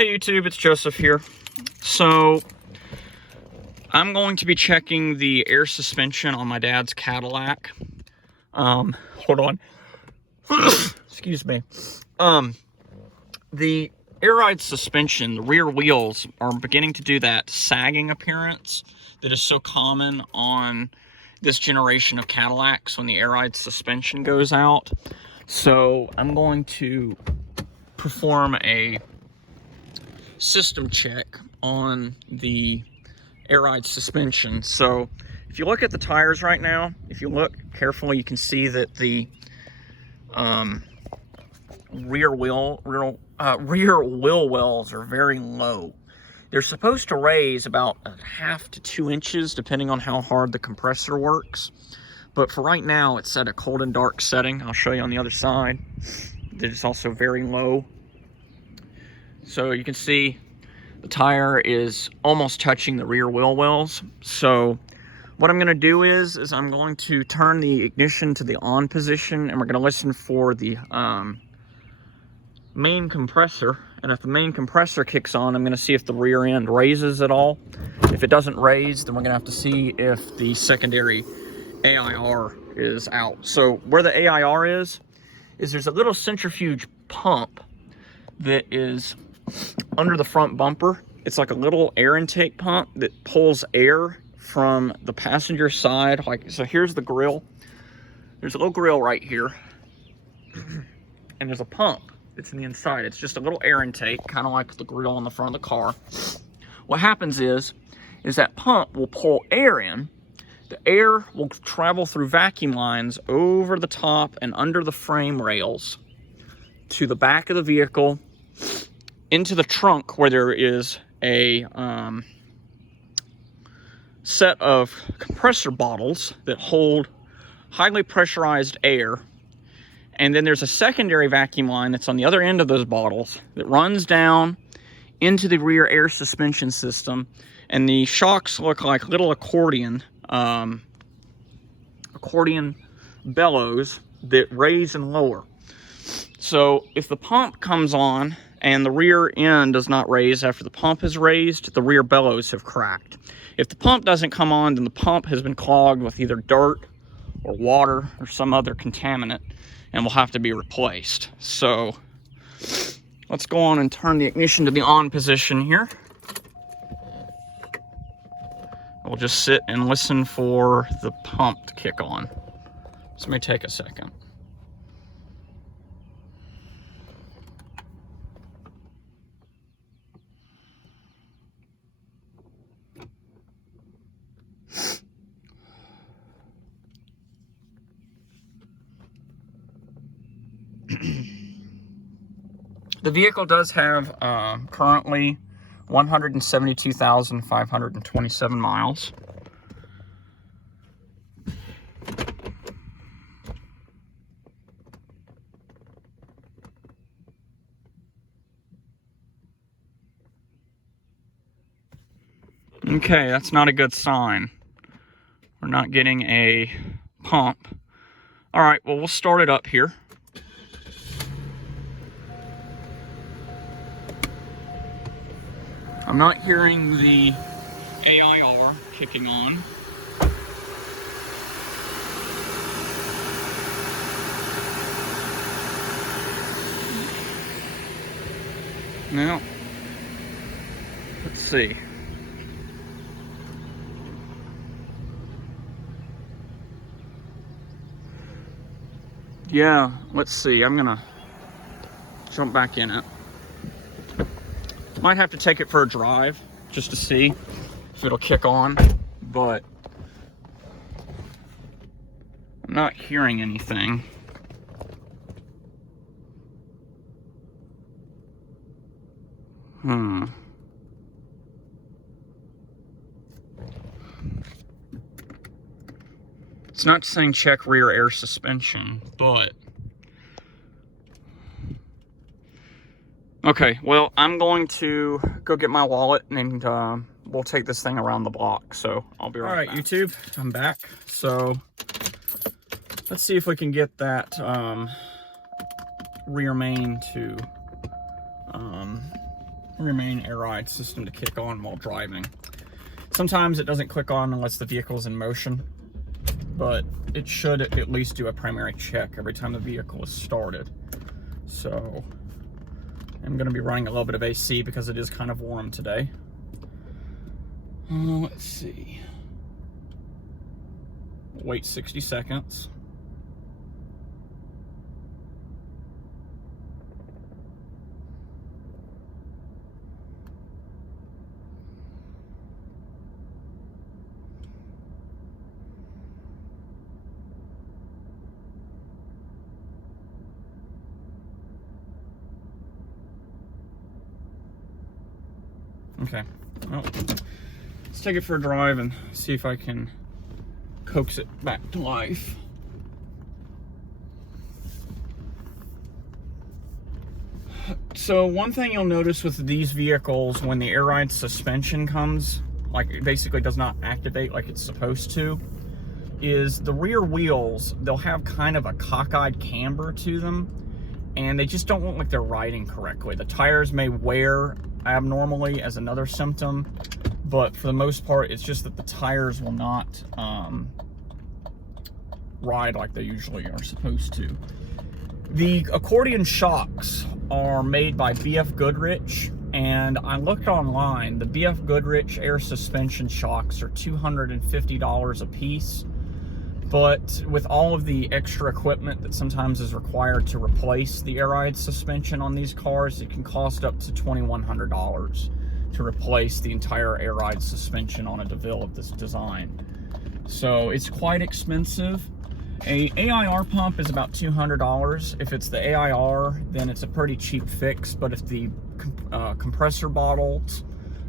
Hey YouTube, it's Joseph here. So, I'm going to be checking the air suspension on my dad's Cadillac. Hold on. Excuse me. The air ride suspension, the rear wheels, are beginning to do that sagging appearance that is so common on this generation of Cadillacs when the air ride suspension goes out. So, I'm going to perform a system check on the air ride suspension. So if you look at the tires right now, if you look carefully, you can see that the rear wheel wells are very low. They're supposed to raise about 1/2 to 2 inches depending on how hard the compressor works, but for right now it's at a cold and dark setting. I'll show you on the other side that it's also very low. So you can see the tire is almost touching the rear wheel wells. So what I'm going to do is I'm going to turn the ignition to the on position, and we're going to listen for the main compressor. And if the main compressor kicks on, I'm going to see if the rear end raises at all. If it doesn't raise, then we're going to have to see if the secondary AIR is out. So where the AIR is there's a little centrifuge pump that is under the front bumper. It's like a little air intake pump that pulls air from the passenger side. So here's the grill. There's a little grill right here, and there's a pump that's in the inside. It's just a little air intake, kind of like the grill on the front of the car. What happens is that pump will pull air in. The air will travel through vacuum lines over the top and under the frame rails to the back of the vehicle, into the trunk where there is a set of compressor bottles that hold highly pressurized air. And then there's a secondary vacuum line that's on the other end of those bottles that runs down into the rear air suspension system. And the shocks look like little accordion bellows that raise and lower. So if the pump comes on and the rear end does not raise after the pump is raised, the rear bellows have cracked. If the pump doesn't come on, then the pump has been clogged with either dirt or water or some other contaminant and will have to be replaced. So let's go on and turn the ignition to the on position here. We'll just sit and listen for the pump to kick on. This may take a second. The vehicle does have currently 172,527 miles. Okay, that's not a good sign. We're not getting a pump. All right, well, we'll start it up here. I'm not hearing the AIR kicking on. Now, let's see. Yeah, let's see. I'm gonna jump back in it. Might have to take it for a drive just to see if it'll kick on, but I'm not hearing anything. It's not saying check rear air suspension, but okay, well, I'm going to go get my wallet and we'll take this thing around the block. So I'll be right back. All right, YouTube, I'm back. So let's see if we can get that rear main to rear main air ride system to kick on while driving. Sometimes it doesn't click on unless the vehicle's in motion, but it should at least do a primary check every time the vehicle is started. So I'm going to be running a little bit of AC because it is kind of warm today. Let's see. Wait 60 seconds. Okay, well, let's take it for a drive and see if I can coax it back to life. So one thing you'll notice with these vehicles, when the air ride suspension comes, like it basically does not activate like it's supposed to, is the rear wheels, they'll have kind of a cockeyed camber to them, and they just don't look like they're riding correctly. The tires may wear abnormally as another symptom, but for the most part, it's just that the tires will not ride like they usually are supposed to. The accordion shocks are made by BF Goodrich, and I looked online. The BF Goodrich air suspension shocks are $250 a piece, but with all of the extra equipment that sometimes is required to replace the air ride suspension on these cars, it can cost up to $2,100 to replace the entire air ride suspension on a DeVille of this design. So it's quite expensive. A AIR pump is about $200. If it's the AIR, then it's a pretty cheap fix, but if the compressor bottles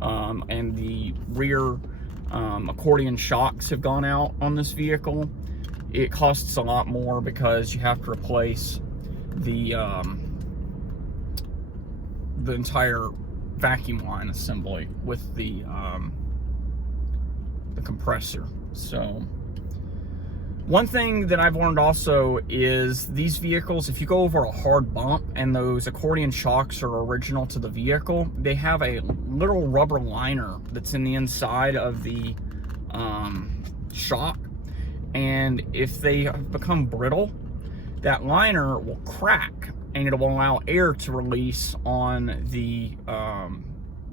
and the rear accordion shocks have gone out on this vehicle, it costs a lot more because you have to replace the entire vacuum line assembly with the compressor. So one thing that I've learned also is these vehicles, if you go over a hard bump and those accordion shocks are original to the vehicle, they have a little rubber liner that's in the inside of the shock, and if they become brittle, that liner will crack and it will allow air to release on the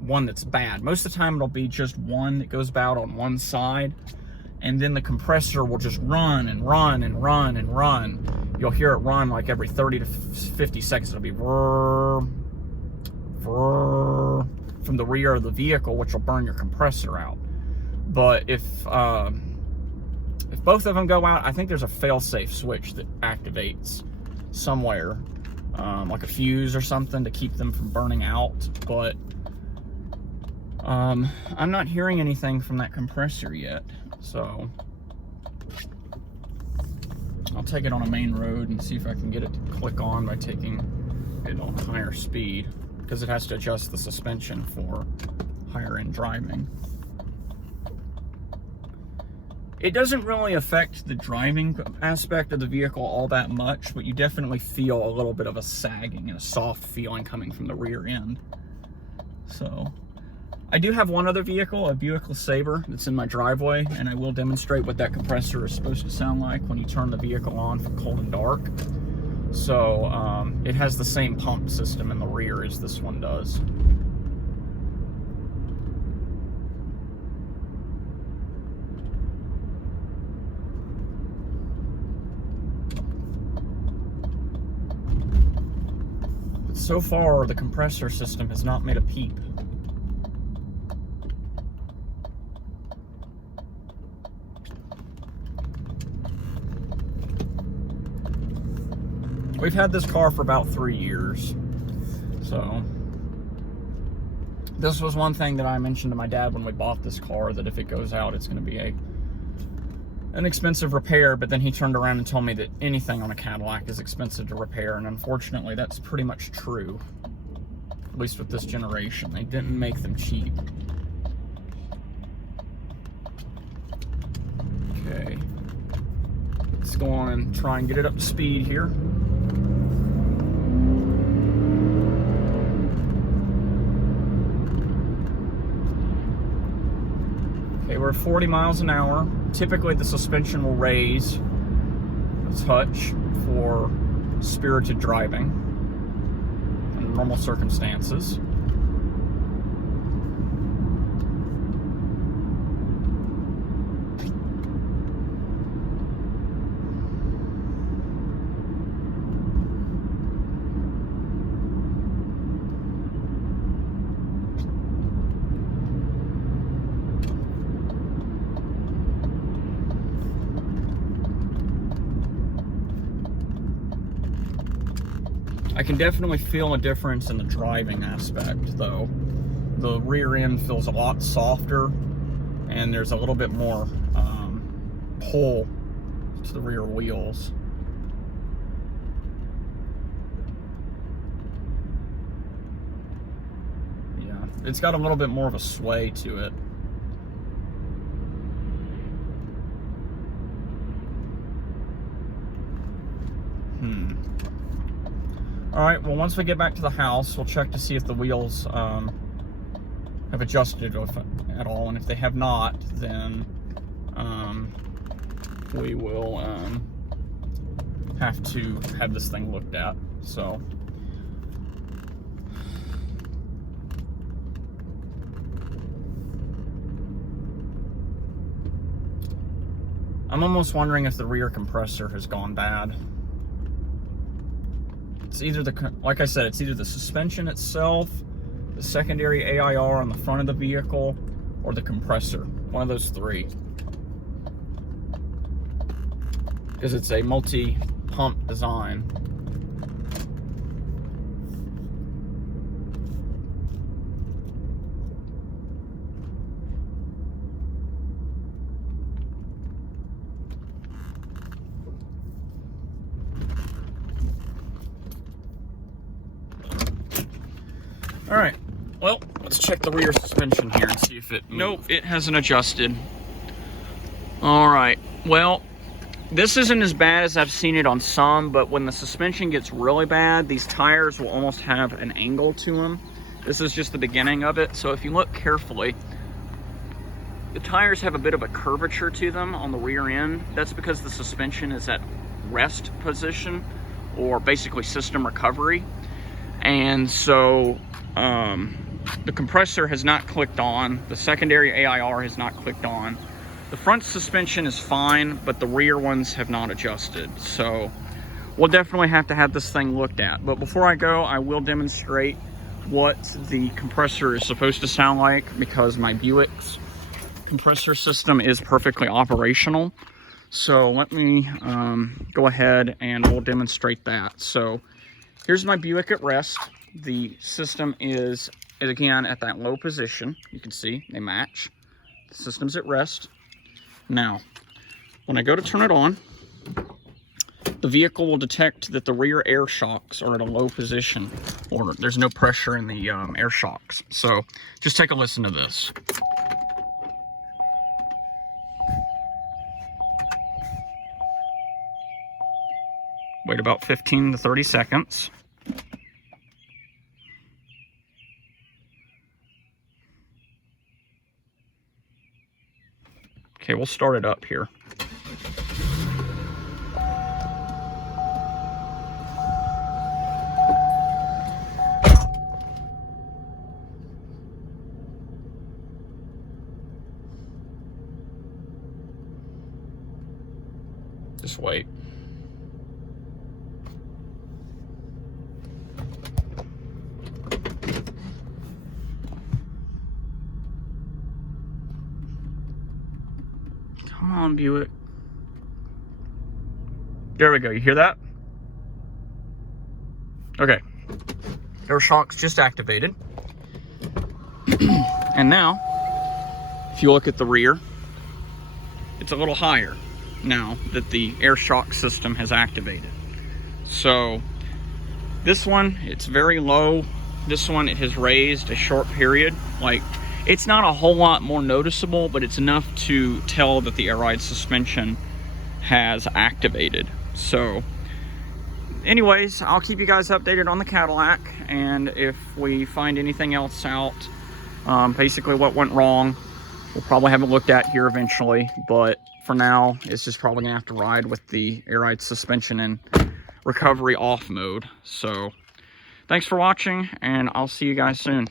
one that's bad. Most of the time it'll be just one that goes bad on one side, and then the compressor will just run and run and run and run. You'll hear it run like every 30 to 50 seconds. It'll be vrr, vrr, from the rear of the vehicle, which will burn your compressor out. But if both of them go out, I think there's a fail-safe switch that activates somewhere, like a fuse or something, to keep them from burning out. But I'm not hearing anything from that compressor yet, so I'll take it on a main road and see if I can get it to click on by taking it on higher speed, because it has to adjust the suspension for higher end driving. It doesn't really affect the driving aspect of the vehicle all that much, but you definitely feel a little bit of a sagging and a soft feeling coming from the rear end. So I do have one other vehicle, a Buick LeSabre, that's in my driveway, and I will demonstrate what that compressor is supposed to sound like when you turn the vehicle on for cold and dark. So it has the same pump system in the rear as this one does. But so far, the compressor system has not made a peep. We've had this car for about 3 years, so this was one thing that I mentioned to my dad when we bought this car, that if it goes out, it's going to be an expensive repair. But then he turned around and told me that anything on a Cadillac is expensive to repair, and unfortunately that's pretty much true, at least with this generation. They didn't make them cheap. Okay, let's go on and try and get it up to speed here. Okay, we're 40 miles an hour. Typically the suspension will raise a touch for spirited driving in normal circumstances. I can definitely feel a difference in the driving aspect, though. The rear end feels a lot softer, and there's a little bit more pull to the rear wheels. Yeah, it's got a little bit more of a sway to it. Alright, well, once we get back to the house, we'll check to see if the wheels have adjusted at all, and if they have not, then we will have to have this thing looked at. So I'm almost wondering if the rear compressor has gone bad. It's either like I said, it's either the suspension itself, the secondary AIR on the front of the vehicle, or the compressor. One of those three. Because it's a multi-pump design. All right, well, let's check the rear suspension here and see if it moved. Nope, it hasn't adjusted. All right, well, this isn't as bad as I've seen it on some, but when the suspension gets really bad, these tires will almost have an angle to them. This is just the beginning of it, so if you look carefully, the tires have a bit of a curvature to them on the rear end. That's because the suspension is at rest position, or basically system recovery. And so the compressor has not clicked on, the secondary AIR has not clicked on. The front suspension is fine, but the rear ones have not adjusted. So we'll definitely have to have this thing looked at. But before I go, I will demonstrate what the compressor is supposed to sound like, because my Buick's compressor system is perfectly operational. So let me go ahead and we'll demonstrate that. So here's my Buick at rest. The system is again at that low position. You can see they match. The system's at rest. Now, when I go to turn it on, the vehicle will detect that the rear air shocks are at a low position, or there's no pressure in the air shocks. So just take a listen to this. Wait about 15 to 30 seconds. Okay, we'll start it up here. Just wait. Come on, Buick. There we go. You hear that? Okay. Air shocks just activated. And now, if you look at the rear, it's a little higher now that the air shock system has activated. So this one, it's very low. This one, it has raised a short period. Like, it's not a whole lot more noticeable, but it's enough to tell that the airride suspension has activated. So anyways, I'll keep you guys updated on the Cadillac, and if we find anything else out, basically what went wrong, we'll probably have it looked at here eventually, but for now, it's just probably gonna have to ride with the airride suspension and recovery off mode. So thanks for watching, and I'll see you guys soon.